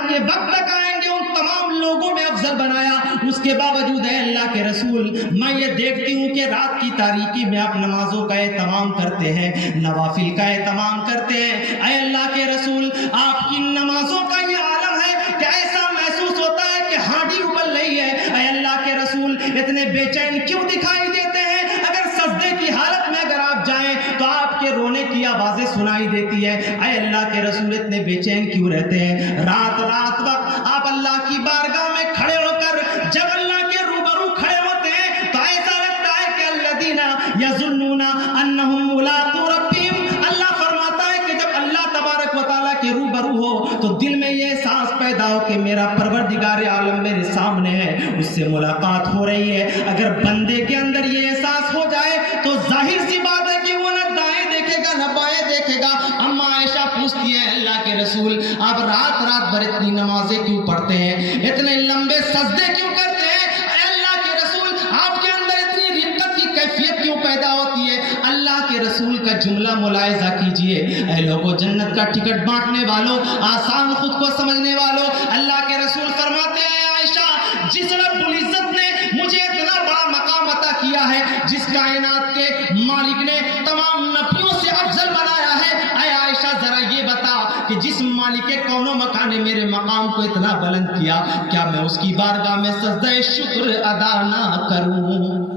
قیامت کے وقت تک آئیں گے ان تمام لوگوں میں افضل بنایا. اس کے باوجود اے اللہ کے رسول میں یہ دیکھتی ہوں کہ رات کی تاریکی میں آپ نمازوں کا اہتمام کرتے ہیں, نوافل کا اہتمام کرتے ہیں. اے اللہ کے رسول آپ کی نمازوں کا یہ عالم ہے کہ ایسا محسوس ہوتا ہے کہ ہانڈی ابل رہی ہے. اے اللہ کے رسول اتنے بے چین کیوں دکھائی دیتے ہیں؟ اگر سجدے کی حالت میں اگر آپ جائیں تو آپ کے رونے کی آوازیں سنائی دیتی ہے. اے اللہ کے رسول اتنے بے چین کیوں رہتے ہیں؟ رات وقت آپ اللہ کی بارگاہ میں کھڑے ہو کر جب اللہ کے روبرو کھڑے ہوتے ہیں تو ایسا لگتا ہے کہ الذین یظنون انہم ملاقو ربہم. اللہ فرماتا ہے کہ جب اللہ تبارک و تعالیٰ کے روبرو ہو تو دل میں یہ احساس پیدا ہو کہ میرا پروردگار عالم میرے سامنے ہے, اس سے ملاقات ہو رہی ہے. اگر بندے کے اندر یہ احساس ہو جائے تو ظاہر سی بات ہے کہ وہ نہ دائیں دیکھے گا نہ بائیں دیکھے گا. اما عائشہ پوچھتی ہے اللہ کے رسول آپ رات بھر اتنی نمازیں کیوں پڑھتے ہیں, اتنے لمبے سجدے کیوں کرتے ہیں؟ اے اللہ کے رسول آپ کے اندر اتنی رقت کی کیفیت کیوں پیدا ہوتی ہے؟ اللہ کے رسول کا جملہ ملاحظہ کیجئے. اے لوگوں جنت کا ٹکٹ بانٹنے والوں, آسان خود کو سمجھنے والوں, اللہ کے رسول فرماتے ہیں عائشہ جس رب العزت نے مجھے اتنا بڑا مقام عطا کیا ہے, جس کائنات کے مالک نے تمام نبیوں سے افضل بنایا ہے, اے عائشہ ذرا یہ بتا کہ جس مالک کون و مکان نے میرے مقام کو اتنا بلند کیا, کیا میں اس کی بارگاہ میں سجدہ شکر ادا نہ کروں؟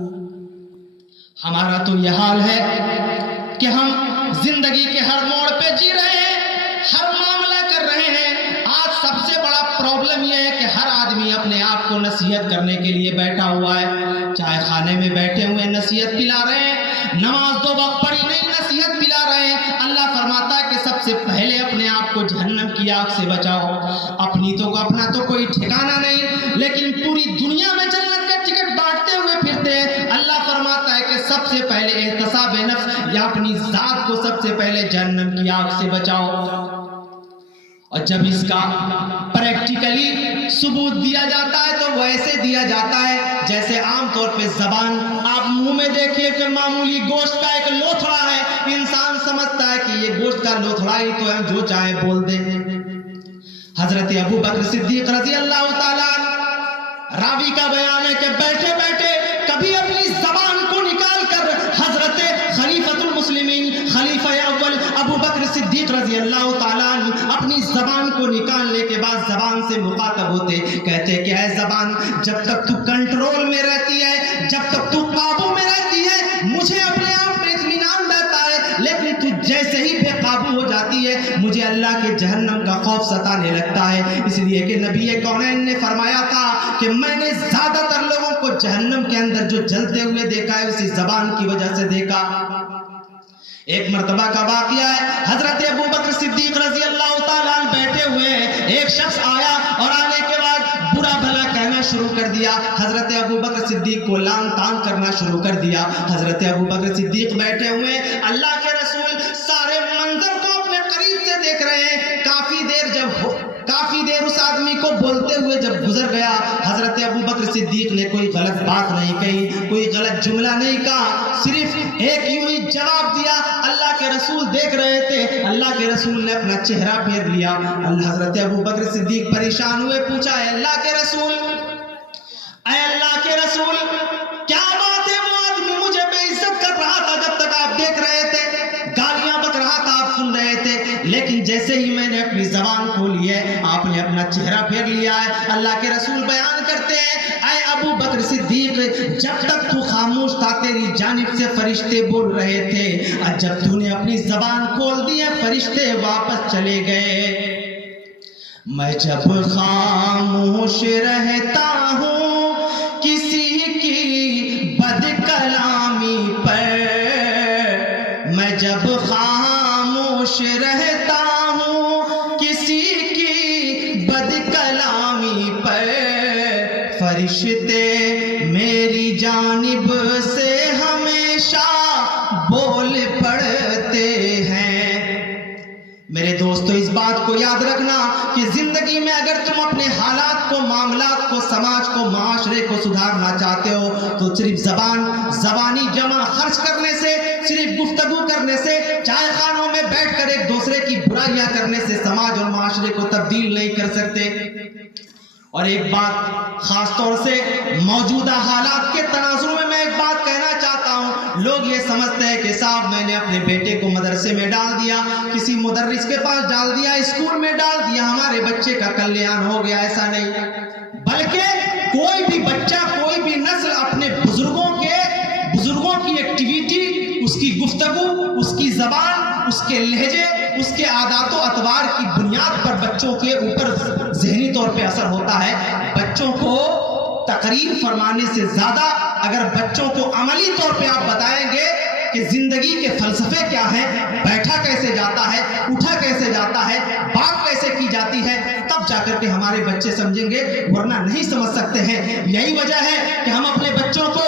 ہمارا تو یہ حال ہے کہ ہم زندگی کے ہر موڑ پہ جی رہے ہیں, ہر معاملہ کر رہے ہیں. آج سب سے بڑا پرابلم یہ ہے کہ ہر آدمی اپنے آپ کو نصیحت کرنے کے لیے بیٹھا ہوا ہے. چائے خانے میں بیٹھے ہوئے نصیحت پلا رہے ہیں, نماز 2 وقت پڑھی نہیں نصیحت پلا رہے ہیں. اللہ فرماتا ہے کہ سب سے پہلے اپنے آپ کو جہنم کی آگ سے بچاؤ. اپنا تو کوئی ٹھکانہ نہیں, لیکن پوری دنیا میں جنت کا ٹکٹ بانٹتے ہوئے پھرتے ہیں. اللہ فرماتا ہے کہ سب سے پہلے احتساب نفس یا اپنی ذات کو سب سے پہلے جہنم کی آگ سے بچاؤ. اور جب اس کا پریکٹیکلی ثبوت دیا جاتا ہے تو وہ ایسے دیا جاتا ہے جیسے عام طور پہ زبان آپ منہ میں دیکھیے کہ معمولی گوشت کا ایک لوتھڑا ہے, انسان سمجھتا ہے کہ یہ گوشت کا لوتھڑا ہی تو ہم جو چاہے بول دیں. حضرت ابو بکر صدیق رضی اللہ تعالیٰ راوی کا بیان ہے کہ بیٹھے بیٹھے کبھی اپنی زبان کو نکال کر حضرت خلیفۃ المسلمین خلیفہ اول ابو بکر صدیق رضی اللہ تعالیٰ اپنی زبان کو نکالنے کے بعد زبان سے مخاطب ہوتے, کہتے کہ اے زبان جب تک تو کنٹرول میں رہتی ہے, جب تک تو قابو میں رہتی ہے مجھے اپنے آپ پہ اطمینان رہتا ہے, لیکن تو جیسے ہی بے قابو ہو جاتی ہے مجھے اللہ کے جہنم کا خوف ستانے لگتا ہے. اس لیے کہ نبی کونین نے فرمایا تھا کہ میں نے زیادہ تر لوگوں کو جہنم کے اندر جو جلتے ہوئے دیکھا ہے اسی زبان کی وجہ سے دیکھا. ایک مرتبہ کا واقعہ ہے, حضرت ابو بکر صدیق رضی اللہ تعالیٰ بیٹھے ہوئے ہیں, ایک شخص آیا اور آنے کے بعد برا بھلا کہنا شروع کر دیا. حضرت ابو بکر صدیق کو لان تان کرنا شروع کر دیا. حضرت ابو بکر صدیق بیٹھے ہوئے, اللہ کے رسول سارے منظر کو اپنے قریب سے دیکھ رہے ہیں. کافی دیر اس آدمی کو بولتے ہوئے جب گزر گیا, حضرت ابو بکر صدیق نے کوئی غلط بات نہیں کہی, کوئی غلط جملہ نہیں کہا, صرف ایک یوں ہی جواب دیا. اللہ کے رسول دیکھ رہے تھے, اللہ کے رسول نے اپنا چہرہ پھیر لیا. حضرت ابو بکر صدیق پریشان ہوئے, پوچھا اے اللہ کے رسول, اے اللہ کے رسول کیا بات ہے؟ وہ آدمی مجھے بے عزت کر رہا تھا جب تک آپ دیکھ رہے تھے, گالیاں بک رہا تھا آپ سن رہے تھے, لیکن جیسے ہی میں نے اپنی زبان کھولی ہے آپ نے اپنا چہرہ پھیر لیا ہے. اللہ کے رسول بیان کرتے ہیں اے ابو بکر صدیق جب تک تو خاموش تھا تیری جانب سے فرشتے بول رہے تھے, اور جب تو نے اپنی زبان کھول دی ہے فرشتے واپس چلے گئے. میں جب خاموش رہتا ہوں کسی کی بد کلامی پر, میں جب خاموش رہتا ہوں کسی کی بد کلامی پر, فرشتے میری جانب سے ہمیشہ بول پڑتے ہیں. میرے دوستو اس بات کو یاد رکھنا کہ زندگی میں اگر تم اپنے حالات کو, معاملات کو, سماج کو, معاشرے کو سدھارنا چاہتے ہو تو صرف زبانی جمع خرچ کرنے سے, صرف گفتگو کرنے سے, چائے خانوں میں بیٹھ کر ایک دوسرے کی برائی برائیاں کرنے سے سماج اور معاشرے کو تبدیل نہیں کر سکتے۔ اور ایک بات خاص طور سے موجودہ حالات کے تناظر میں ایک بات کہنا چاہتا ہوں۔ لوگ یہ سمجھتے ہیں کہ صاحب میں نے اپنے بیٹے کو مدرسے میں ڈال دیا، کسی مدرس کے پاس ڈال دیا، اسکول میں ڈال دیا، ہمارے بچے کا کلیان ہو گیا۔ ایسا نہیں، بلکہ کوئی بھی بچہ، کوئی بھی نسل اپنے بزرگوں کی ایکٹیویٹی، اس کی گفتگو، اس کی زبان، اس کے لہجے، اس کے عادات و اطوار کی بنیاد پر بچوں کے اوپر ذہنی طور پہ اثر ہوتا ہے۔ بچوں کو تقریر فرمانے سے زیادہ اگر بچوں کو عملی طور پہ آپ بتائیں گے کہ زندگی کے فلسفے کیا ہیں، بیٹھا کیسے جاتا ہے، اٹھا کیسے جاتا ہے، بات کیسے کی جاتی ہے، تب جا کر کے ہمارے بچے سمجھیں گے، ورنہ نہیں سمجھ سکتے ہیں۔ یہی وجہ ہے کہ ہم اپنے بچوں کو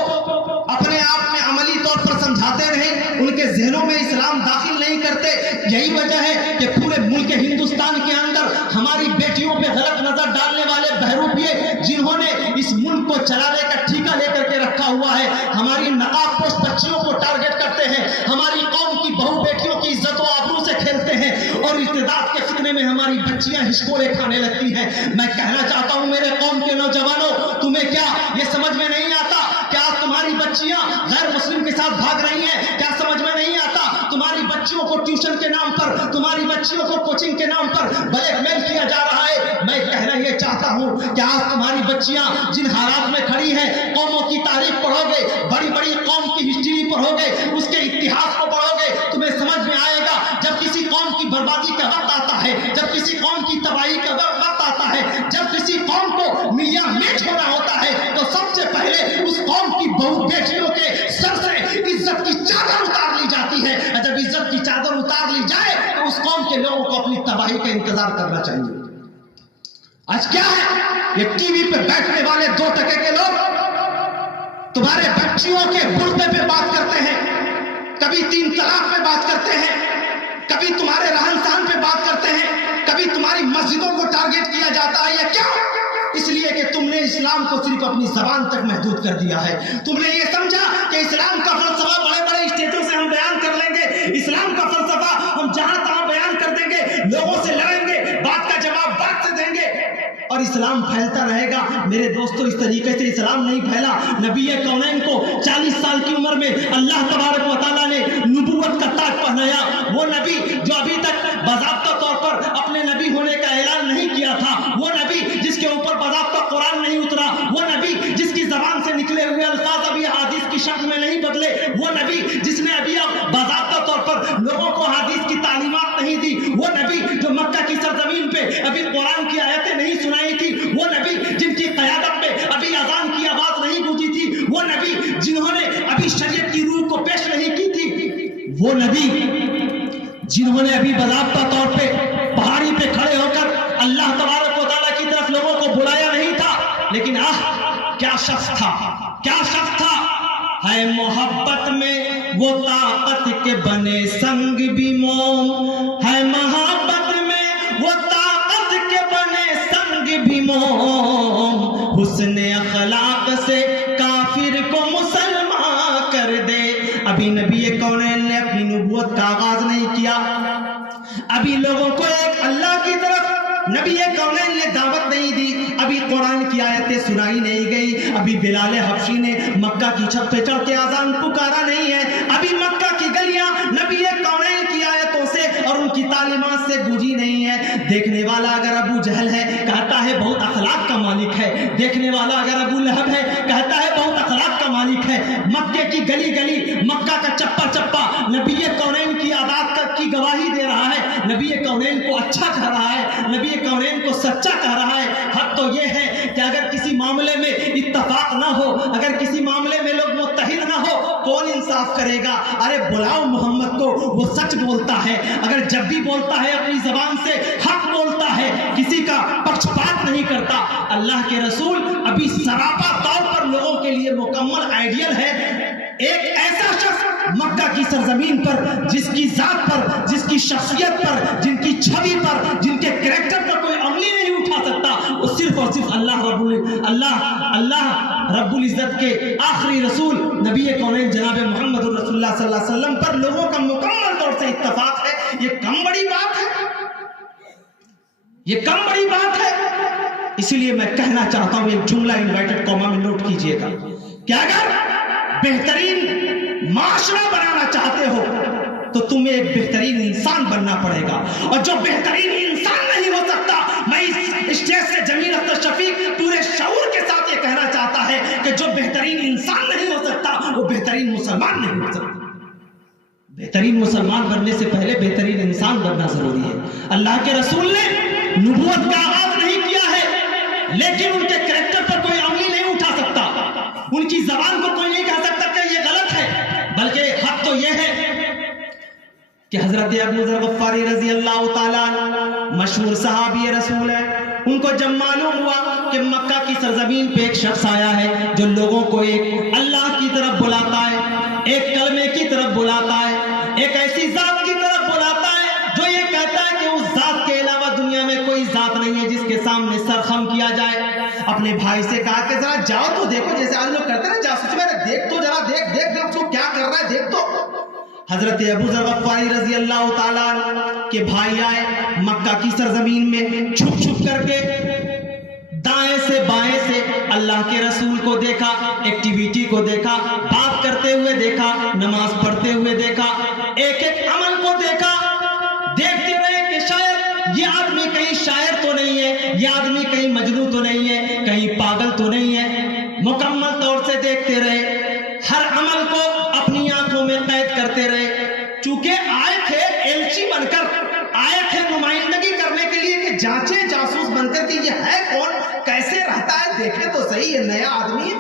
اپنے آپ میں عملی طور پر سمجھاتے نہیں، ان کے ذہنوں میں اسلام داخل نہیں کرتے۔ یہی وجہ ہے کہ پورے ملک ہندوستان کے اندر ہماری بیٹیوں پہ غلط نظر ڈالنے والے بہروپیے، جنہوں نے اس ملک کو چلانے کا ٹھیکہ لے کر کے رکھا ہوا ہے، ہماری نقاب پوش بچیوں کو ٹارگٹ کرتے ہیں، ہماری قوم کی بہو بیٹیوں کی عزت و آبرو سے کھیلتے ہیں، اور ارتداد کے فتنے میں ہماری بچیاں ہچکولے کھانے لگتی ہیں۔ میں کہنا چاہتا ہوں میرے قوم کے نوجوانوں، تمہیں کیا یہ سمجھ میں نہیں آتا کہ آج تمہاری بچیاں غیر مسلم کے ساتھ بھاگ رہی ہیں؟ کیا سمجھ میں نہیں آتا تمہاری بچیوں کو ٹیوشن کے نام پر، تمہاری بچیوں کو کوچنگ کے نام پر بلیک میل کیا جا رہا ہے؟ میں کہنا یہ چاہتا ہوں کہ آج تمہاری بچیاں جن حالات میں کھڑی ہیں، قوموں کی تاریخ پڑھو گے، بڑی بڑی قوم کی ہسٹری پڑھو گے، اس کے اتہاس کو پڑھو گے، تمہیں سمجھ میں آئے گا جب کسی قوم کی بربادی کا وقت آتا ہے، جب کسی قوم کی تباہی کا وقت آتا ہے، جب کسی قوم کو میاں میٹ ہونا ہوتا ہے، تو سب سے پہلے اس قوم کی بہو بیٹیوں کے سر سے عزت کی چادر اتار لی جاتی ہے۔ جب عزت کی چادر اتار لی جائے تو اس قوم کے لوگوں کو اپنی تباہی کا انتظار کرنا چاہیے۔ آج کیا ہے، یہ ٹی وی پہ بیٹھنے والے 2 ٹکے کے لوگ تمہارے بچیوں کے بڑھتے پہ بات کرتے ہیں، کبھی 3 طلاق پہ بات کرتے ہیں، کبھی تمہارے رہن سہن پہ بات کرتے ہیں، کبھی تمہاری مسجدوں کو ٹارگٹ کیا جاتا ہے۔ یہ کیا؟ اس لیے کہ تم نے اسلام کو صرف اپنی زبان تک محدود کر دیا ہے۔ تم نے یہ سمجھا کہ اسلام کا فلسفہ بڑے بڑے اسٹیجوں سے ہم بیان کر لیں گے، اسلام کا فلسفہ ہم جہاں تہاں بیان کر دیں گے، لوگوں سے لڑیں گے، بات کا جواب بات سے دیں گے اور اسلام پھیلتا رہے گا۔ میرے دوستو، اس طریقے سے اسلام نہیں پھیلا۔ نبی کونین کو 40 سال کی عمر میں اللہ تبارک و تعالیٰ نے نبوت کا تاج پہنایا۔ وہ نبی جو ابھی تک باضابطہ طور پر اپنے نبی ہونے کا اعلان نہیں کیا تھا، وہ نبی جس کے اوپر باضابطہ قرآن نہیں اترا، وہ نبی جس کی زبان سے نکلے ہوئے الفاظ ابھی حدیث کی شکل میں نہیں بدلے، وہ نبی جس نے ابھی باضابطہ طور پر لوگوں کو حدیث کی تعلیمات نہیں دی، وہ نبی جو مکہ کی سرزمین پہ ابھی قرآن کی آیتیں نہیں سنائی تھی، وہ نبی جن کی قیادت میں ابھی اذان کی آواز نہیں گونجی تھی، وہ نبی جنہوں نے ابھی شریعت کی روح کو پیش نہیں کی تھی، وہ نبی جنہوں نے ابھی باضابطہ طور پہ پہاڑی پہ کھڑے ہو کر اللہ تبارک و تعالیٰ کی طرف لوگوں کو بلایا نہیں تھا، لیکن کیا شخص تھا، کیا شخص تھا۔ ہے محبت میں وہ طاقت کے بنے سنگ بھی موم، ہے محبت میں وہ طاقت کے بنے سنگ بھی موم، حسن اخلاق سے کافر کو مسلمان کر دے۔ ابھی نبی کونین نے اپنی نبوت کا آغاز نہیں کیا، ابھی لوگوں کو ایک اللہ کی طرف نبی کونین نے دعوت نہیں دی، ابھی قرآن کی آیتیں سنائی نہیں گئی، ابھی بلال حبشی نے مکہ کی چھت پہ چڑھ کے اذان پکارا نہیں ہے، ابھی مکہ کی گلیاں نبی کونین کی آیتوں سے اور ان کی تعلیمات سے گونجی نہیں ہے۔ دیکھنے والا اگر ابو جہل ہے کہتا ہے بہت اخلاق کا مالک ہے، دیکھنے والا اگر ابو لہب ہے کہتا ہے بہت اخلاق کا مالک ہے۔ مکہ کی گلی گلی، مکہ کا چپا چپا نبی کونین کی عادات کی گواہی دے رہا ہے، نبی کونین کو اچھا کہہ رہا ہے، نبی کونین کو سچا کہہ رہا ہے۔ حق تو یہ ہے کہ اگر کسی معاملے میں اتفاق نہ ہو، اگر کسی معاملے میں لوگ متحد نہ ہو، کون انصاف کرے گا؟ ارے بلاؤ محمد کو، وہ سچ بولتا ہے، اگر جب بھی بولتا ہے اپنی زبان سے حق بولتا ہے، کسی کا پکشپات نہیں کرتا۔ اللہ کے رسول ابھی سراپا طور پر لوگوں کے لیے مکمل آئیڈیل ہے، ایک ایسا شخص مکہ کی سرزمین پر جس کی ذات پر، جس کی شخصیت پر، جن کی چھوی پر، جن کے کریکٹر پر کوئی عملی نہیں اٹھا سکتا، وہ صرف اور صرف اللہ رب العزت کے آخری رسول نبی کونین جناب محمد رسول اللہ صلی اللہ علیہ وسلم پر لوگوں کا مکمل طور سے اتفاق ہے۔ یہ کم بڑی بات ہے؟ یہ کم بڑی بات ہے؟ اسی لیے میں کہنا چاہتا ہوں ایک جملہ انوائٹڈ قوما میں نوٹ کیجئے گا کہ اگر بہترین معاشرہ بنانا چاہتے ہو تو تمہیں ایک بہترین انسان بننا پڑے گا، اور جو بہترین انسان نہیں ہو سکتا، میں اس اسٹیج سے جمیل اختر شفیق پورے شعور کے ساتھ یہ کہنا چاہتا ہے کہ جو بہترین انسان نہیں ہو سکتا وہ بہترین مسلمان نہیں ہو سکتا۔ بہترین مسلمان بننے سے پہلے بہترین انسان بننا ضروری ہے۔ اللہ کے رسول نے نبوت کا آغاز نہیں کیا ہے، لیکن ان کے کریکٹر پر کوئی عملی نہیں اٹھا سکتا، ان کی زبان کو کوئی نہیں کہہ سکتا کہ یہ غلط ہے، بلکہ حق تو یہ ہے کہ حضرت ابو ذر غفاری رضی اللہ تعالیٰ مشہور صحابی رسول ہے، ان کو جب معلوم ہوا کہ مکہ کی سرزمین پہ ایک شخص آیا ہے جو لوگوں کو ایک اللہ کی طرف بلاتا ہے، ایک کلمے کی طرف بلاتا ہے، ایک ایسی ذات کی طرف بلاتا ہے جو یہ کہتا ہے کہ اس ذات کے علاوہ دنیا میں کوئی ذات نہیں ہے جس کے سامنے سر خم کیا جائے، اپنے بھائی سے کہا کہ ذرا جاؤ تو دیکھو، جیسے آج لوگ کرتے ہیں جاسوسی میں، دیکھ تو ذرا دیکھ اس کو کیا کر رہا ہے، دیکھ تو۔ حضرت ابو ذر غفاری رضی اللہ تعالیٰ کے بھائی آئے مکہ کی سرزمین میں، چھپ چھپ کر کے دائیں سے بائیں سے اللہ کے رسول کو دیکھا، ایکٹیویٹی کو دیکھا، بات کرتے ہوئے دیکھا، نماز پڑھتے ہوئے دیکھا، ایک ایک عمل کو دیکھا، دیکھتے رہے کہ شاید یہ آدمی کہیں شاعر تو نہیں ہے، یہ آدمی کہیں مجنون تو نہیں ہے، کہیں پاگل تو نہیں ہے، مکمل طور سے دیکھتے رہے، ہر عمل کو اپنی آنکھوں میں قید کرتے رہے، چونکہ آئے تھے ایلچی بن کر، آئے تھے نمائندگی کرنے کے لیے کہ جانچیں جاسوس بن کر کہ یہ ہے کون، کیسے رہتا ہے، دیکھے تو صحیح یہ نیا آدمی ہے۔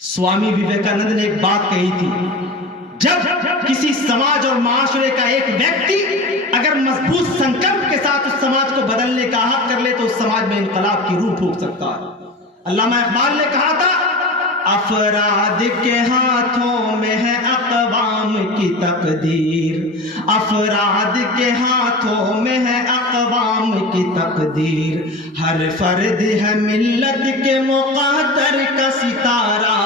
سوامی وویکانند نے ایک بات کہی تھی، جب کسی سماج اور معاشرے کا ایک ویکتی اگر مضبوط سنکلپ کے ساتھ اس سماج کو بدلنے کا حق کر لے تو اس سماج میں انقلاب کی روح پھونک سکتا ہے۔ علامہ اقبال نے کہا تھا، افراد کے ہاتھوں میں ہے اقوام کی تقدیر، افراد کے ہاتھوں میں ہے اقوام کی تقدیر، ہر فرد ہے ملت کے مقدر کا ستارہ۔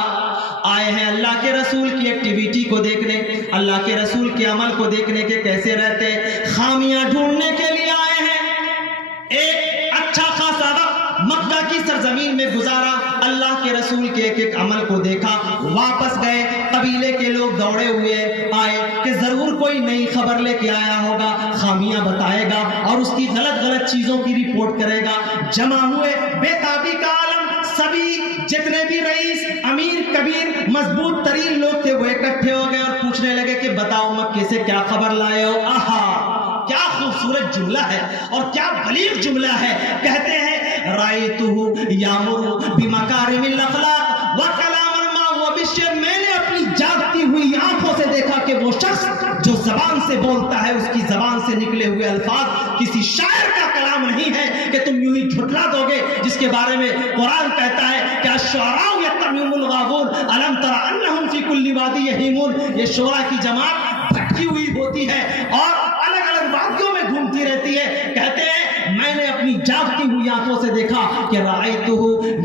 آئے ہیں اللہ کے رسول کی ایکٹیویٹی کو دیکھنے، اللہ کے رسول کے عمل کو دیکھنے کے کیسے رہتے، خامیاں ڈھونڈنے کے لیے آئے ہیں۔ ایک اچھا خاصا وقت مکہ کی سرزمین میں گزارا، اللہ کے رسول کے ایک ایک عمل کو دیکھا، واپس گئے، قبیلے کے لوگ دوڑے ہوئے آئے کہ ضرور کوئی نئی خبر لے کے آیا ہوگا، خامیاں بتائے گا اور اس کی غلط چیزوں کی رپورٹ کرے گا۔ جمع ہوئے، بے تابی کا عالم، سبھی جتنے بھی رئیس، امیر، کبیر، مضبوط ترین لوگ تھے وہ اکٹھے ہو گئے اور پوچھنے لگے کہ بتاؤ مکے سے کیا خبر لائے ہو۔ آہا، کیا خوبصورت جملہ ہے اور کیا بلیغ جملہ ہے۔ کہتے ہیں رأیتہ یامر بمکارم الاخلاق وکلاما ما هو بالشعر، میں نے اپنی جاگتی ہوئی آنکھوں سے دیکھا کہ وہ شخص جو زبان سے بولتا ہے اس کی زبان سے نکلے ہوئے الفاظ کسی شاعر کا کلام نہیں ہے کہ تم یوں ہی جھٹلا دو گے، جس کے بارے میں قرآن کہتا ہے کہ الشعراء یتبعهم الغاوون الم تر انہم فی کل وادی یہیمون، یہ شعراء کی جماعت بھٹکی ہوئی ہوتی ہے اور الگ الگ وادیوں میں گھومتی رہتی ہے۔ کہتے ہیں میں نے اپنی جاگتی ہوئی آنکھوں سے دیکھا کہ رأیتہ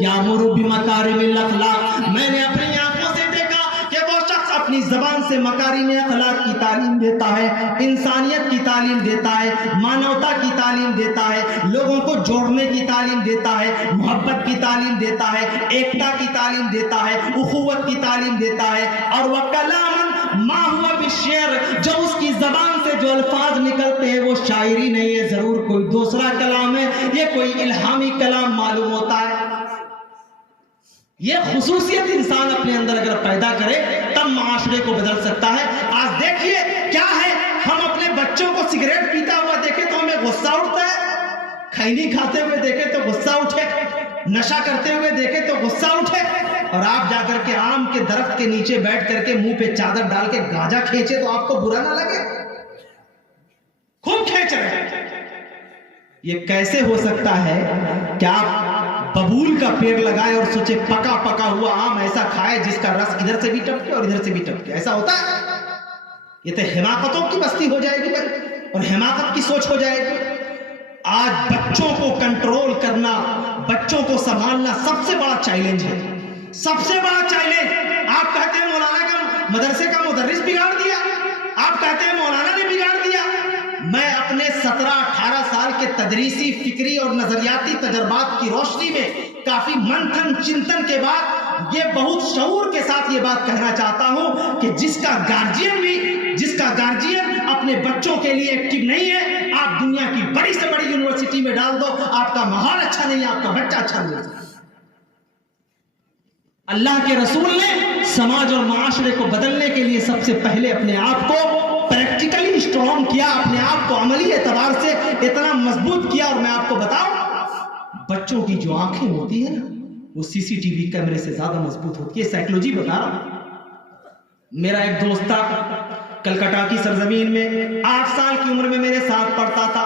یامر بمکارم الاخلاق، میں نے اپنی آنکھوں سے دیکھا کہ وہ شخص اپنی زبان سے مکارم اخلاق کی تعلیم دیتا ہے، انسانیت کی تعلیم دیتا ہے، مانوتا کی تعلیم دیتا ہے، لوگوں کو جوڑنے کی تعلیم دیتا ہے، محبت کی تعلیم دیتا ہے، ایکتا کی تعلیم دیتا ہے، اخوت کی تعلیم دیتا ہے، اور وہ کلام ما ہوا بالشعر، جو اس کی زبان سے جو الفاظ نکلتے ہیں وہ شاعری نہیں ہے، ضرور کوئی دوسرا کلام ہے، یہ کوئی الہامی کلام معلوم ہوتا ہے۔ یہ خصوصیت انسان اپنے اندر اگر پیدا کرے تب معاشرے کو بدل سکتا ہے۔ آج دیکھیے کیا ہے، ہم اپنے بچوں کو سگریٹ پیتا ہوا دیکھیں تو ہمیں غصہ اٹھتا ہے، کھینی کھاتے ہوئے دیکھیں تو غصہ اٹھے، نشہ کرتے ہوئے دیکھیں تو غصہ اٹھے، اور آپ جا کر کے آم کے درخت کے نیچے بیٹھ کر کے منہ پہ چادر ڈال کے گاجا کھینچے تو آپ کو برا نہ لگے، خوب کھینچ رہے۔ یہ کیسے ہو سکتا ہے کہ آپ ببول کا پیڑ لگائے اور سوچے پکا پکا ہوا آم ایسا کھائے جس کا رس ادھر سے بھی ٹپکے اور ادھر سے بھی ٹپکے؟ ایسا ہوتا ہے؟ یہ تو حماقتوں کی بستی ہو جائے گی بھائی، اور حماقت کی سوچ ہو جائے گی۔ آج بچوں کو کنٹرول کرنا، بچوں کو سنبھالنا سب سے بڑا چیلنج ہے، سب سے بڑا چیلنج۔ آپ کہتے ہیں مولانا کا مدرسے کا مدرس بگاڑ دیا، آپ کہتے ہیں مولانا نے بگاڑ دیا، میں اپنے 17-18 سال کے تدریسی، فکری اور نظریاتی تجربات کی روشنی میں کافی منتھن چنتن کے بعد یہ بہت شعور کے ساتھ یہ بات کہنا چاہتا ہوں کہ جس کا گارجین اپنے بچوں کے لیے ایکٹیو نہیں ہے، آپ دنیا کی بڑی سے بڑی یونیورسٹی میں ڈال دو، آپ کا ماحول اچھا نہیں ہے، آپ کا بچہ اچھا نہیں ہے۔ اللہ کے رسول نے سماج اور معاشرے کو بدلنے کے لیے سب سے پہلے اپنے آپ کو پریکٹیکلی اسٹرانگ کیا، اپنے آپ کو عملی اعتبار سے اتنا مضبوط کیا۔ اور میں آپ کو بتاؤں، بچوں کی جو آنکھیں ہوتی ہیں نا، وہ سی سی ٹی وی کیمرے سے زیادہ مضبوط ہوتی ہے۔ سائیکلوجی بتا رہا ہوں۔ میرا ایک دوست تھا کلکتہ کی سرزمین میں، 8 سال کی عمر میں میرے ساتھ پڑھتا تھا۔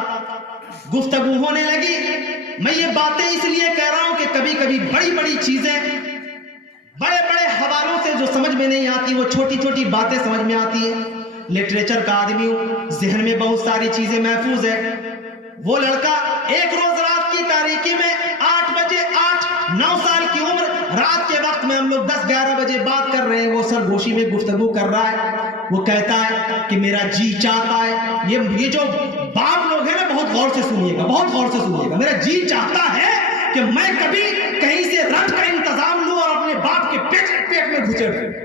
گفتگو ہونے لگی۔ میں یہ باتیں اس لیے کہہ رہا ہوں کہ کبھی کبھی بڑی بڑی چیزیں بڑے بڑے حوالوں سے جو سمجھ میں نہیں آتی، وہ چھوٹی چھوٹی باتیں سمجھ میں آتی ہیں۔ لٹریچر کا آدمی ہوں، ذہن میں بہت ساری چیزیں محفوظ ہے۔ وہ لڑکا ایک روز رات کی تاریکی میں 8 بجے 9 سال کی عمر، رات کے وقت میں ہم لوگ 10-11 بجے بات کر رہے ہیں، وہ سرگوشی میں گفتگو کر رہا ہے۔ وہ کہتا ہے کہ میرا جی چاہتا ہے، یہ جو باپ لوگ ہیں نا، بہت غور سے سنیے گا، بہت غور سے سنیے گا، میرا جی چاہتا ہے کہ میں کبھی کہیں سے رنج کا انتظام لوں اور اپنے باپ کے پیٹ میں گھسے دوں۔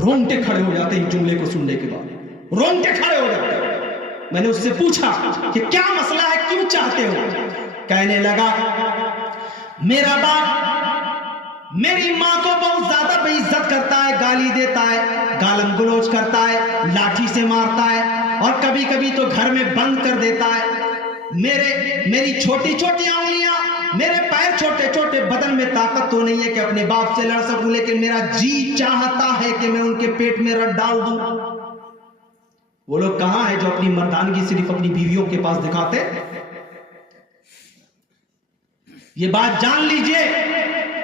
رونگٹے کھڑے ہو جاتے ہیں جملے کو سننے کے بعد، رونگٹے کھڑے ہو جاتے ہیں۔ میں نے اس سے پوچھا کہ کیا مسئلہ ہے، کیوں چاہتے ہو؟ کہنے لگا میرا باپ میری ماں کو بہت زیادہ بے عزت کرتا ہے، گالی دیتا ہے، گالم گلوچ کرتا ہے، لاٹھی سے مارتا ہے، اور کبھی کبھی تو گھر میں بند کر دیتا ہے۔ میری چھوٹی چھوٹی انگلیاں، میرے پیر چھوٹے چھوٹے، بدن میں طاقت تو نہیں ہے کہ اپنے باپ سے لڑ سکوں، لیکن میرا جی چاہتا ہے کہ میں ان کے پیٹ میں رت ڈال دوں۔ وہ لوگ کہاں ہیں جو اپنی مردانگی صرف اپنی بیویوں کے پاس دکھاتے؟ یہ بات جان لیجئے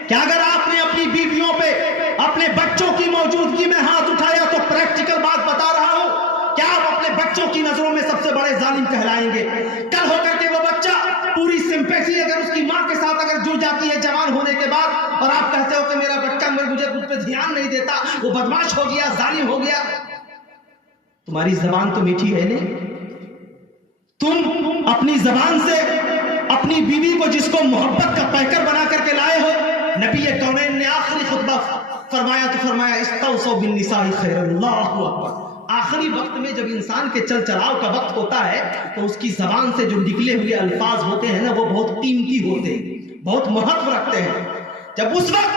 کہ اگر آپ نے اپنی بیویوں پہ اپنے بچوں کی موجودگی میں ہاتھ اٹھایا تو پریکٹیکل بات بتا رہا ہوں کہ آپ اپنے بچوں کی نظروں میں سب سے بڑے ظالم کہلائیں گے۔ کل ہو کر کے وہ بچہ پوری سمپیتھی اگر اس کی ماں کے ساتھ اگر جڑ جاتی ہے جوان ہونے کے بعد، اور آپ کہتے ہو کہ میرا بچہ مجھے اس پہ دھیان نہیں دیتا، وہ بدماش ہو گیا، ظالم ہو گیا، تمہاری زبان تو میٹھی ہے نہیں؟ تم اپنی زبان سے اپنی بیوی کو جس کو محبت کا پیکر بنا کر کے لائے ہو، نبی کونین نے آخری خطبہ فرمایا تو فرمایا استوصوا بالنساء خیر، اللہ اکبر۔ آخری وقت میں جب انسان کے چل چلاؤ کا وقت ہوتا ہے تو اس کی زبان سے جو نکلے ہوئے الفاظ ہوتے ہیں نا، وہ بہت قیمتی ہوتے ہیں، بہت مہتو رکھتے ہیں۔ جب اس وقت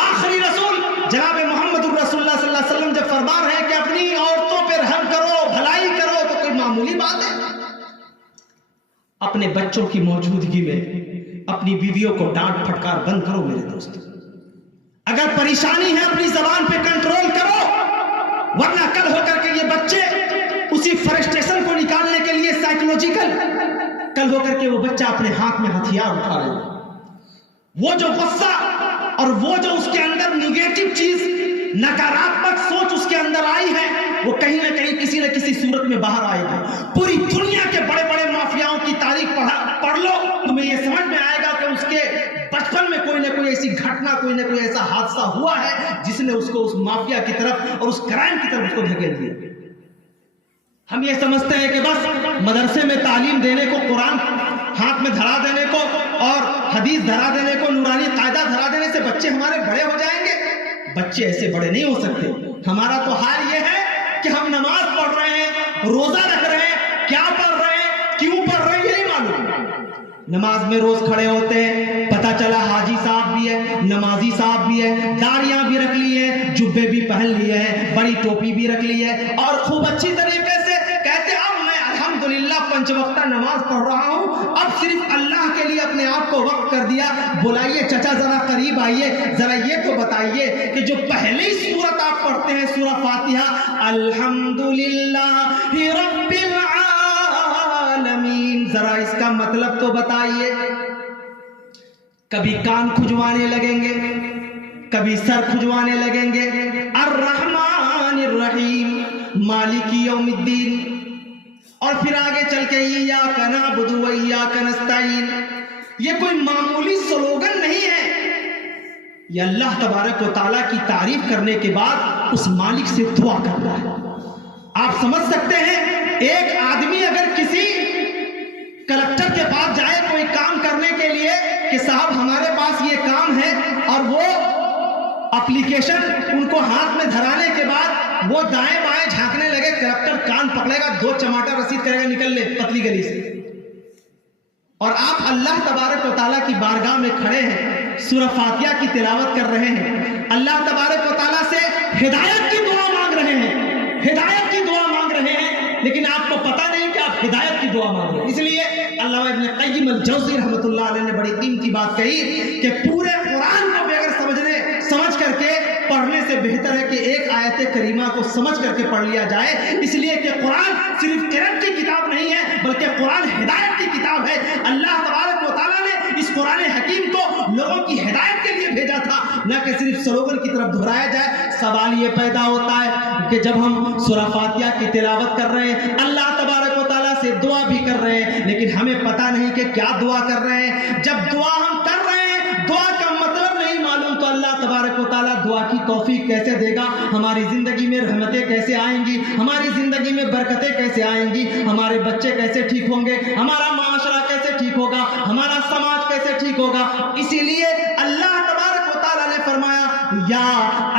آخری رسول جناب محمد الرسول اللہ صلی اللہ علیہ وسلم جب فرما رہے ہیں کہ اپنی عورتوں پہ رحم کرو، بھلائی کرو، تو کوئی معمولی بات ہے؟ اپنے بچوں کی موجودگی میں اپنی بیویوں کو ڈانٹ پھٹکار بند کرو میرے دوست۔ اگر پریشانی ہے اپنی زبان پہ کنٹرول کرو، ورنہ کل ہو کر کے یہ بچے اسی فرسٹریشن کو نکالنے کے لیے سائیکولوجیکل، کل ہو کر کے وہ بچہ اپنے ہاتھ میں ہتھیار اٹھا رہے ہیں۔ وہ جو غصہ اور وہ جو اس کے اندر نیگیٹو چیز، نکاراتمک سوچ اس کے اندر آئی ہے، وہ کہیں نہ کہیں کسی نہ کسی صورت میں باہر آئے گی۔ پوری دنیا کے بڑے بڑے مافیاؤں کی تاریخ پڑھ لو، تمہیں یہ سمجھ میں آئے گا کہ اس کے بچپن میں کوئی نہ کوئی ایسی گھٹنا، کوئی نہ کوئی ایسا حادثہ ہوا ہے جس نے اس کو اس مافیا کی طرف اور اس کرائم کی طرف اس کو دھکیل دیا۔ ہم یہ سمجھتے ہیں کہ بس مدرسے میں تعلیم دینے کو، قرآن ہاتھ میں دھرا دینے کو اور حدیث دھرا دینے کو، نورانی قاعدہ دھرا دینے سے بچے ہمارے بڑے ہو جائیں گے۔ بچے ایسے بڑے نہیں ہو سکتے۔ ہمارا تو حال یہ ہے کہ ہم نماز پڑھ رہے ہیں، روزہ رکھ رہے ہیں، کیا پڑھ رہے ہیں، کیوں پڑھ رہے ہیں، یہ نہیں معلوم۔ نماز میں روز کھڑے ہوتے ہیں، پتہ چلا حاجی صاحب بھی ہے، نمازی صاحب بھی ہے، داڑیاں بھی رکھ لی ہیں، جبے بھی پہن لیے ہیں، بڑی ٹوپی بھی رکھ لی ہے، اور خوب اچھی طریقے سے کہتے اب میں الحمدللہ 5 وقتہ نماز پڑھ رہا ہوں، اب صرف اللہ کے لیے اپنے آپ کو وقف کر دیا۔ بلائیے چچا ذرا قریب آئیے، ذرا یہ تو بتائیے کہ جو پہلی سورت آپ پڑھتے ہیں سورہ فاتحہ، الحمدللہ رب العالمین، ذرا اس کا مطلب تو بتائیے۔ کبھی کان کھجوانے لگیں گے، کبھی سر کھجوانے لگیں گے۔ الرحمن الرحیم مالک یوم الدین، اور پھر آگے چل کے ایاک نعبد و ایاک نستعین۔ یہ کوئی معمولی سلوگن نہیں ہے، یہ اللہ تبارک و تعالیٰ کی تعریف کرنے کے بعد اس مالک سے دعا کرنا ہے۔ آپ سمجھ سکتے ہیں ایک آدمی اگر کسی کلکٹر کے پاس جائے کوئی کام کرنے کے لیے کہ صاحب ہمارے پاس یہ کام ہے، اور وہ اپلیکیشن ان کو ہاتھ میں دھرانے کے بعد وہ دائیں بائیں جھانکنے لگے، کلکٹر کان پکڑے گا، 2 چماٹا رسید کرے گا، نکل لے پتلی گلی سے، اور آپ اللہ تبارک و تعالیٰ کی بارگاہ میں کھڑے ہیں، سورہ فاتحہ کی تلاوت کر رہے ہیں، اللہ تبارک و تعالیٰ سے ہدایت کی دعا مانگ رہے ہیں، ہدایت کی دعا مانگ رہے ہیں، لیکن آپ کو پتہ نہیں کہ آپ ہدایت کی دعا مانگ رہے ہیں۔ اس لیے علامہ ابن قیم الجوزی رحمۃ اللہ علیہ نے بڑی قیمتی بات کہی کہ پورے قرآن کو بھی اگر سمجھ کر کے پڑھنے سے بہتر ہے کہ ایک آیت کریمہ کو سمجھ کر کے پڑھ لیا جائے، اس لیے کہ قرآن صرف قرآن کی کتاب نہیں ہے بلکہ قرآن ہدایت کی کتاب ہے۔ اللہ تبارک و تعالیٰ نے اس قرآن حکیم کو لوگوں کی ہدایت کے لیے بھیجا تھا، نہ کہ صرف سلوگن کی طرف دہرایا جائے۔ سوال یہ پیدا ہوتا ہے کہ جب ہم سورہ فاتحہ کی تلاوت کر رہے ہیں، اللہ تبارک و تعالیٰ سے دعا بھی کر رہے ہیں، لیکن ہمیں پتہ نہیں کہ کیا دعا کر رہے ہیں۔ جب دعا ہم کر رہے ہیں، دعا کا مطلب نہیں معلوم، تو اللہ تبارک و تعالیٰ دعا کی توفیق کیسے دے گا؟ ہماری زندگی میں رحمتیں کیسے آئیں گی؟ ہماری زندگی میں برکتیں کیسے آئیں گی؟ ہمارے بچے کیسے ٹھیک ہوں گے؟ ہمارا معاشرہ کیسے ٹھیک ہوگا؟ ہمارا سماج کیسے ٹھیک ہوگا؟ اسی لیے اللہ تبارک و تعالیٰ نے فرمایا یا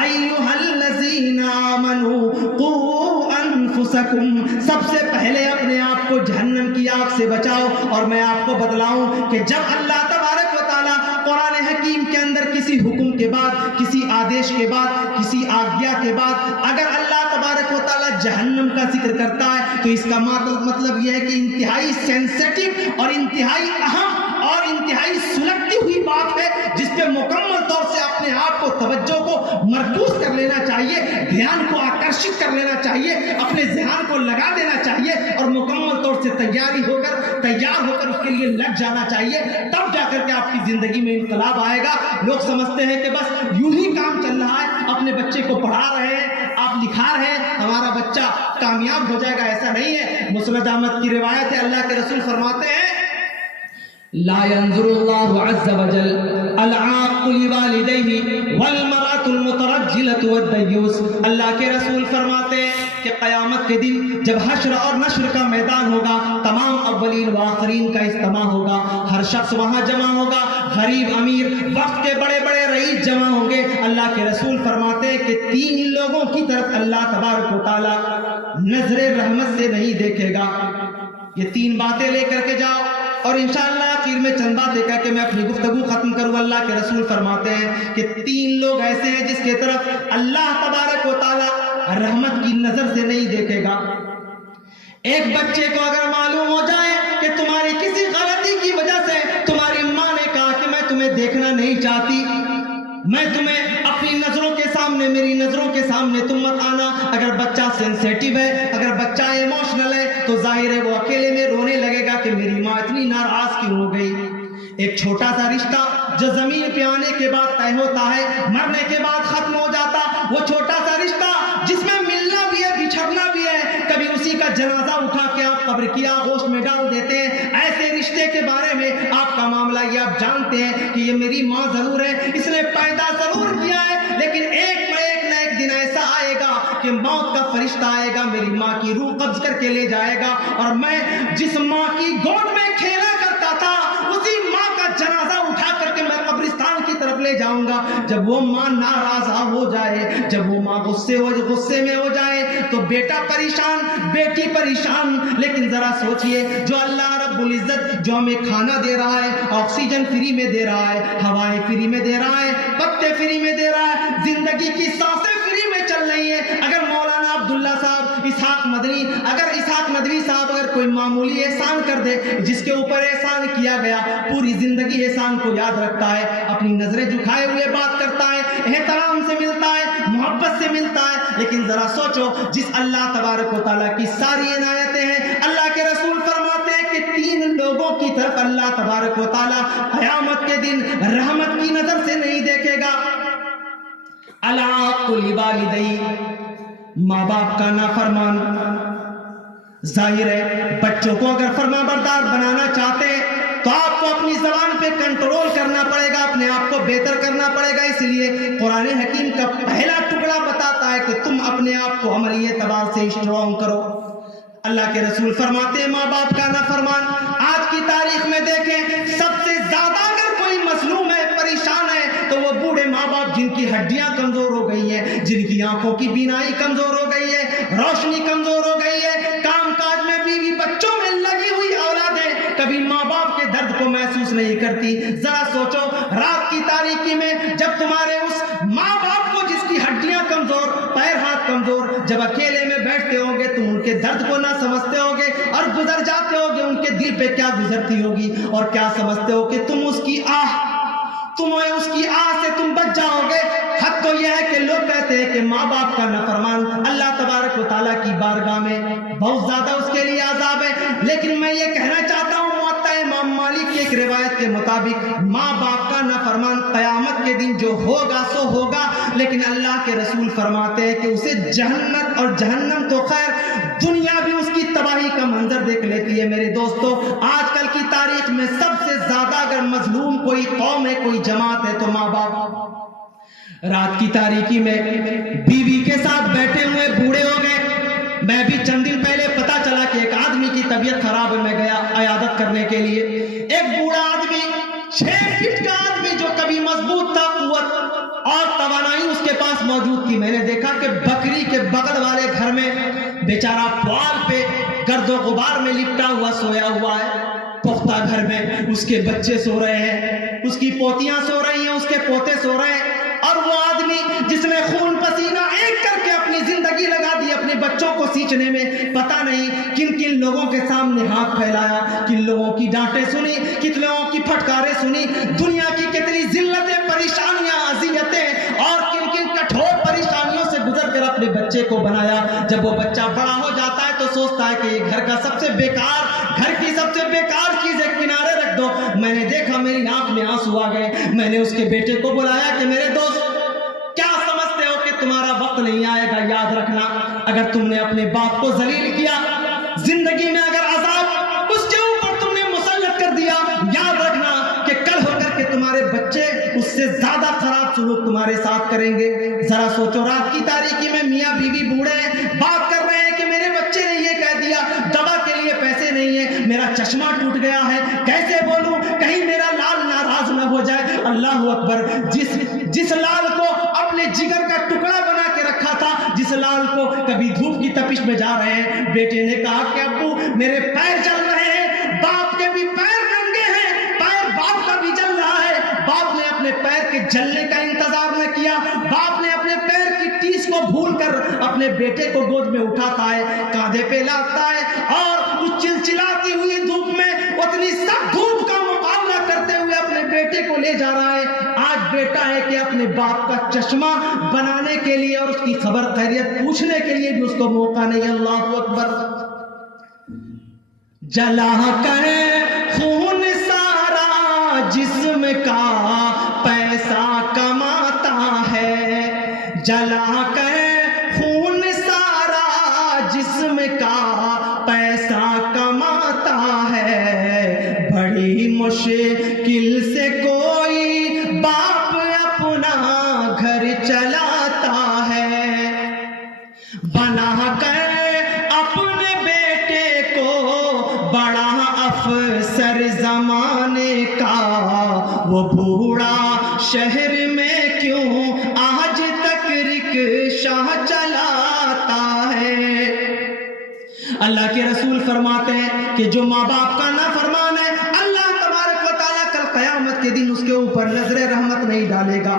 ایھا الذین آمنوا قوا انفسکم، سب سے پہلے اپنے آپ کو جہنم کی آگ سے بچاؤ۔ اور میں آپ کو بتلاؤں کہ جب اللہ تبارک و تعالیٰ قرآن حکیم کے اندر کسی حکم کے بعد، کسی آدیش کے بعد، کسی آگیا کے بعد اگر اللہ تبارک و تعالیٰ جہنم کا ذکر کرتا ہے تو اس کا مطلب یہ ہے کہ انتہائی سینسیٹیو اور انتہائی اہم اور انتہائی سلگتی ہوئی بات ہے، جس پہ مکمل طور سے اپنے آپ کو توجہ کو مرکوز کر لینا چاہیے، دھیان کو آکرشت کر لینا چاہیے، اپنے ذہن کو لگا دینا چاہیے، اور مکمل طور سے تیار ہو کر اس کے لیے لگ جانا چاہیے۔ تب جا کر کے آپ کی زندگی میں انقلاب آئے گا۔ لوگ سمجھتے ہیں کہ بس یوں ہی کام چل رہا ہے، اپنے بچے کو پڑھا رہے ہیں، آپ لکھا رہے ہیں، ہمارا بچہ کامیاب ہو جائے گا، ایسا نہیں ہے۔ مسند احمد کی روایت ہے، اللہ کے رسول فرماتے ہیں لا ينظر الله عز وجل العاق لوالديه والمرأة المترجلة والديوس، اللہ کے رسول فرماتے ہیں کہ قیامت کے دن جب حشر اور نشر کا میدان ہوگا، تمام اولین و آخرین کا اجتماع ہوگا، ہر شخص وہاں جمع ہوگا، غریب امیر، وقت کے بڑے بڑے رئیس جمع ہوں گے۔ اللہ کے رسول فرماتے ہیں کہ 3 لوگوں کی طرف اللہ تبارک و تعالیٰ نظر رحمت سے نہیں دیکھے گا۔ یہ 3 باتیں لے کر کے جاؤ، اور انشاءاللہ آخر میں چند باتیں کہہ کے میں اپنی گفتگو ختم کروں۔ اللہ کے رسول فرماتے ہیں کہ 3 لوگ ایسے ہیں جس کے طرف اللہ تبارک و تعالیٰ رحمت کی نظر سے نہیں دیکھے گا۔ ایک بچے کو اگر معلوم ہو جائے کہ تمہاری کسی غلطی کی وجہ سے تمہاری ماں نے کہا کہ میں تمہیں دیکھنا نہیں چاہتی، میں تمہیں اپنی نظروں کے سامنے، میری نظروں کے سامنے تم مت آنا۔ اگر بچہ سینسیٹیو ہے، اگر بچہ ایموشنل ہے، تو ظاہر ہے وہ اکیلے میں رونے لگے گا کہ میری ماں اتنی ناراض کیوں ہو گئی۔ ایک چھوٹا سا رشتہ جو زمین پہ آنے کے بعد طے ہوتا ہے، مرنے کے بعد ختم ہو جاتا، وہ چھوٹا سا رشتہ جس میں ملنا بھی ہے، بچھڑنا بھی ہے، کبھی اسی کا جنازہ اٹھا کے آپ قبر کی آغوش میں ڈال دیتے ہیں۔ ایسے رشتے کے بارے میں آپ کا معاملہ یہ آپ جانتے ہیں کہ یہ میری ماں ضرور ہے، اس نے پیدا ضرور کیا ہے، لیکن ایک نہ ایک دن ایسا آئے گا کہ موت کا فرشتہ آئے گا، میری ماں کی روح قبض کر کے لے جائے گا، اور میں جس ماں کی گود میں کھیلا کرتا تھا اسی ماں کا جنازہ اٹھا کر کے میں قبرستان کی طرف لے جاؤں گا۔ جب وہ ماں ناراض ہو جائے، جب وہ ماں غصے میں ہو جائے، تو بیٹا پریشان، بیٹی پریشان۔ لیکن ذرا سوچئے، جو اللہ رب العزت جو ہمیں کھانا دے رہا ہے، آکسیجن فری میں دے رہا ہے، ہوائیں فری میں دے رہا ہے، پتے فری میں دے رہا ہے، زندگی کی سانسیں فری میں چل رہی ہیں، اگر مولانا عبداللہ صاحب اسحاق ندوی صاحب اگر کوئی معمولی احسان کر دے، جس کے اوپر احسان کیا گیا، پوری زندگی احسان کو یاد رکھتا ہے، اپنی نظریں جھکائے ہوئے بات کرتا ہے، احترام سے ملتا ہے، محبت سے ملتا ہے۔ لیکن ذرا سوچو، جس اللہ تبارک و تعالیٰ کی ساری عنایتیں ہیں، اللہ کے رسول فرماتے ہیں کہ 3 لوگوں کی طرف اللہ تبارک و تعالیٰ قیامت کے دن رحمت کی نظر سے نہیں دیکھے گا۔ العاق لوالدیہ، ماں باپ کا نافرمان۔ ظاہر ہے بچوں کو اگر فرما بردار بنانا چاہتے ہیں تو آپ کو اپنی زبان پہ کنٹرول کرنا پڑے گا، اپنے آپ کو بہتر کرنا پڑے گا. اس لیے قرآن حکیم کا پہلا ٹکڑا بتاتا ہے کہ تم اپنے آپ کو عملی اعتبار سے اسٹرانگ کرو. اللہ کے رسول فرماتے ہیں ماں باپ کا نافرمان. آج کی تاریخ میں دیکھیں سب سے زیادہ اگر کوئی مظلوم ہے، پریشان ہے، تو وہ بوڑھے ماں باپ جن کی ہڈیاں کمزور ہو گئی ہیں، جن کی آنکھوں کی بینائی کمزور ہو گئی ہے، روشنی کمزور ہو گئی ہے، کام کاج میں بیوی بچوں میں لگی ہوئی اولادیں کبھی ماں باپ کے درد کو محسوس نہیں کرتی. ذرا سوچو رات کی تاریکی میں جب تمہارے اس ماں باپ کو جس کی ہڈیاں کمزور، پیر ہاتھ کمزور، جب اکیلے میں بیٹھتے ہوں گے تم ان کے درد کو نہ سمجھتے ہوگے اور گزر جاتے ہوگے، ان کے دل پہ کیا گزرتی ہوگی اور کیا سمجھتے ہو کہ تم اس کی آہ سے تم بچ جاؤ گے. حق تو یہ ہے کہ لوگ کہتے ہیں کہ ماں باپ کا نافرمان اللہ تبارک و تعالیٰ کی بارگاہ میں بہت زیادہ اس کے لیے عذاب ہے. لیکن میں یہ کہنا چاہتا ہوں موطا امام مالک کی ایک روایت کے مطابق ماں باپ کا نافرمان قیامت کے دن جو ہوگا سو ہوگا، لیکن اللہ کے رسول فرماتے ہیں کہ اسے جہنم، اور جہنم تو خیر دنیا بھی اس کی تباہی کا منظر دیکھ لیتی ہے. میرے دوستو آج کل کی تاریخ میں سب سے زیادہ اگر مظلوم کوئی قوم ہے، کوئی جماعت ہے تو ماں باپ. رات کی تاریکی میں بیوی کے ساتھ بیٹھے ہوئے بوڑھے ہو گئے. میں بھی چند دن پہلے پتا چلا کہ ایک آدمی کی طبیعت خراب ہے، میں گیا عیادت کرنے کے لیے. ایک بوڑھا آدمی 6 فٹ کا آدمی جو کبھی مضبوط تھا، قوت اور توانائی اس کے پاس موجود تھی. میں نے دیکھا کہ بکری کے بغل والے گھر میں بیچارہ پوال پہ گرد و غبار میں لپٹا ہوا سویا ہوا ہے. پختہ گھر میں اس کے بچے سو رہے ہیں، اس کی پوتیاں سو رہی ہیں، اس کے پوتے سو رہے ہیں، اور وہ آدمی جس نے خون پسینہ ایک کر کے اپنی زندگی لگا دی اپنے بچوں کو سینچنے میں، پتہ نہیں کن کن لوگوں کے سامنے ہاتھ پھیلایا، کن لوگوں کی ڈانٹیں سنی، کن لوگوں کی پھٹکاریں سنی، دنیا کی کتنی ذلتیں، پریشانیاں، اذیتیں اور کن کن کٹھور پریشانیوں سے گزر کر اپنے بچے کو بنایا. جب وہ بچہ بڑا ہو جاتا ہے تو سوچتا ہے کہ یہ گھر کا سب سے بیکار، گھر کی سب سے بیکار چیز ہے، کنارے رکھ دو. میں نے دیکھا میری آنکھ میں آنسو آ گئے. میں نے اس کے بیٹے کو بلایا کہ میرے دوست کیا سمجھتے ہو کہ تمہارا وقت نہیں آئے گا؟ یاد رکھنا اگر تم نے اپنے باپ کو ذلیل کیا، زندگی میں اگر عذاب اس کے اوپر تم نے مسلط کر دیا، یاد رکھنا کہ کل ہو کر کے تمہارے بچے اس سے زیادہ خراب سلوک تمہارے ساتھ کریں گے. ذرا سوچو رات کی تاریکی میں میاں بیوی بوڑھے ہیں، بات کر رہے ہیں کہ میرے بچے نے یہ کہہ دیا، دوا کے لیے پیسے نہیں ہیں، میرا چشمہ ٹوٹ گیا ہے، کیسے بولوں کہیں میرا لال ناراض نہ ہو جائے. اللہ اکبر. جس لال کو اپنے جگر کا ٹکڑا بنا کے رکھا تھا، جس لال کو کبھی دھوپ کی تپش میں جا رہے ہیں، بیٹے نے کہا کہ ابو میرے پیر جل رہے ہیں، باپ کے بھی پیر ننگے ہیں، پیر باپ کا بھی جل رہا ہے. باپ نے اپنے پیر کے جلنے کا انتظار نہ کیا، باپ نے اپنے پیر کی ٹیس کو بھول کر اپنے بیٹے کو گود میں اٹھاتا ہے، کاندھے پہ لاتا ہے اور اس چلچلاتی ہوئی دھوپ میں اتنی سخت دھوپ کا مقابلہ کرتے ہوئے اپنے بیٹے کو لے جا رہا ہے. آج بیٹا ہے کہ اپنے باپ کا چشمہ بنانے کے لیے اور اس کی خبر خیریت پوچھنے کے لیے بھی اس کو موقع نہیں. اللہ اکبر. جلا کر خون سارا جسم کا پیسہ کماتا ہے، جلا کر خون سارا جسم کا پیسہ کماتا ہے، بڑی مشکل سے کوئی باپ اپنا گھر چلاتا ہے، بنا کر اپنے بیٹے کو بڑا افسر زمانے کا، وہ بوڑھا شہر میں کیوں آج تک رکشہ چلاتا ہے. اللہ کے رسول فرماتے ہیں کہ جو ماں باپ کا نافرمان ہے، اللہ تبارک و تعالیٰ کل قیامت کے دن اس کے اوپر نظر رحمت نہیں ڈالے گا.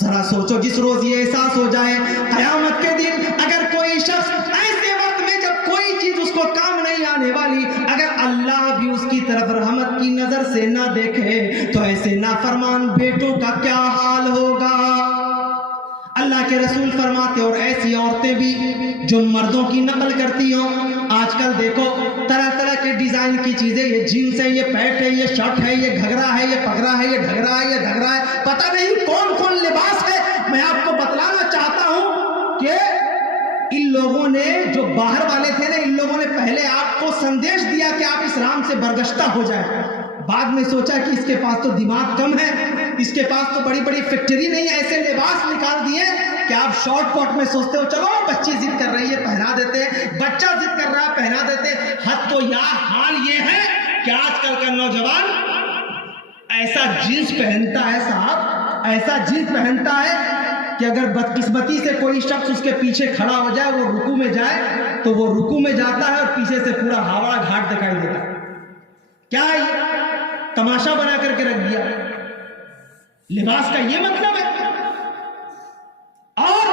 ذرا سوچو جس روز یہ احساس ہو جائے قیامت کے دن اگر کوئی شخص ایسے وقت میں جب کوئی چیز اس کو کام نہیں آنے والی، اگر اللہ بھی اس کی طرف رحمت کی نظر سے نہ دیکھے تو ایسے نافرمان بیٹوں کا کیا حال ہوگا. اللہ کے رسول فرماتے اور ایسی عورتیں بھی جو مردوں کی نقل کرتی ہوں. آج کل دیکھو طرح طرح کے ڈیزائن کی چیزیں، یہ جینس ہے، یہ پینٹ ہے، یہ شرٹ ہے، یہ گھگرا ہے، یہ پگڑا ہے، یہ ڈھگرا ہے، یہ دھگرا ہے، پتہ نہیں کون کون لباس ہے. میں آپ کو بتلانا چاہتا ہوں کہ ان لوگوں نے جو باہر والے تھے نا، ان لوگوں نے پہلے آپ کو سندیش دیا کہ آپ اسلام سے برگشتہ ہو جائیں، بعد میں سوچا کہ اس کے پاس تو دماغ کم ہے، اس کے پاس تو بڑی بڑی فیکٹری نہیں ہے، ایسے لباس نکال دیے کہ آپ شارٹ کٹ میں سوچتے ہو چلو بچی ضد کر رہی ہے پہنا دیتے، بچہ ضد کر رہا ہے پہنا دیتے۔ حد تو یا حال یہ ہے کہ آج کل کا نوجوان ایسا جینس پہنتا ہے صاحب، ایسا جینس پہنتا ہے کہ اگر بدقسمتی سے کوئی شخص اس کے پیچھے کھڑا ہو جائے، وہ رکوع میں جائے تو وہ رکوع میں جاتا ہے اور پیچھے سے پورا ہاوڑا گھاٹ دکھائی دیتا ہے۔ کیا یہ تماشا بنا کر کے رکھ دیا؟ لباس کا یہ مطلب ہے۔ اور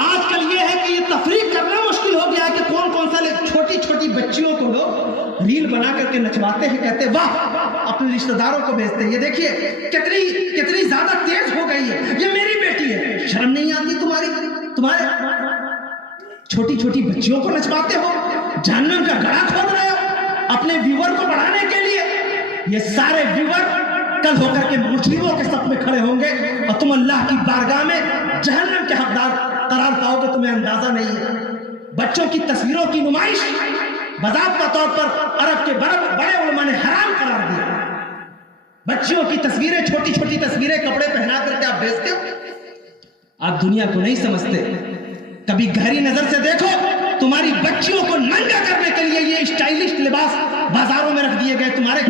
آج کل یہ ہے کہ یہ تفریق کرنا مشکل ہو گیا کہ کون کون سا چھوٹی چھوٹی بچیوں کو لوگ ریل بنا کر کے نچواتے ہیں، کہتے ہیں واہ، اپنے رشتہ داروں کو بھیجتے ہیں، یہ دیکھیے کتنی زیادہ تیز ہو گئی ہے، یہ میری بیٹی ہے۔ شرم نہیں آتی تمہارے چھوٹی چھوٹی بچیوں کو نچواتے ہو، جہنم کا گڑھا کھود رہے ہو اپنے ویور کو بڑھانے کے لیے۔ یہ سارے ویور کل ہو کر کے مجرموں کے صف میں کھڑے ہوں گے اور تم اللہ کی بارگاہ میں جہنم کے حقدار قرار پاؤ گے، تمہیں اندازہ نہیں ہے۔ بچوں کی تصویروں کی نمائش باضابطہ طور پر عرب کے بڑے علماء نے حرام قرار دیا۔ بچیوں کی تصویریں، چھوٹی چھوٹی تصویریں کپڑے پہنا کر کے آپ بھیجتے ہو۔ آپ دنیا کو نہیں سمجھتے، کبھی گہری نظر سے دیکھو، تمہاری بچیوں کو ننگا کرنے کے لیے یہ اسٹائلش لباس بازاروں میں رکھ دیے گئے، تمہارے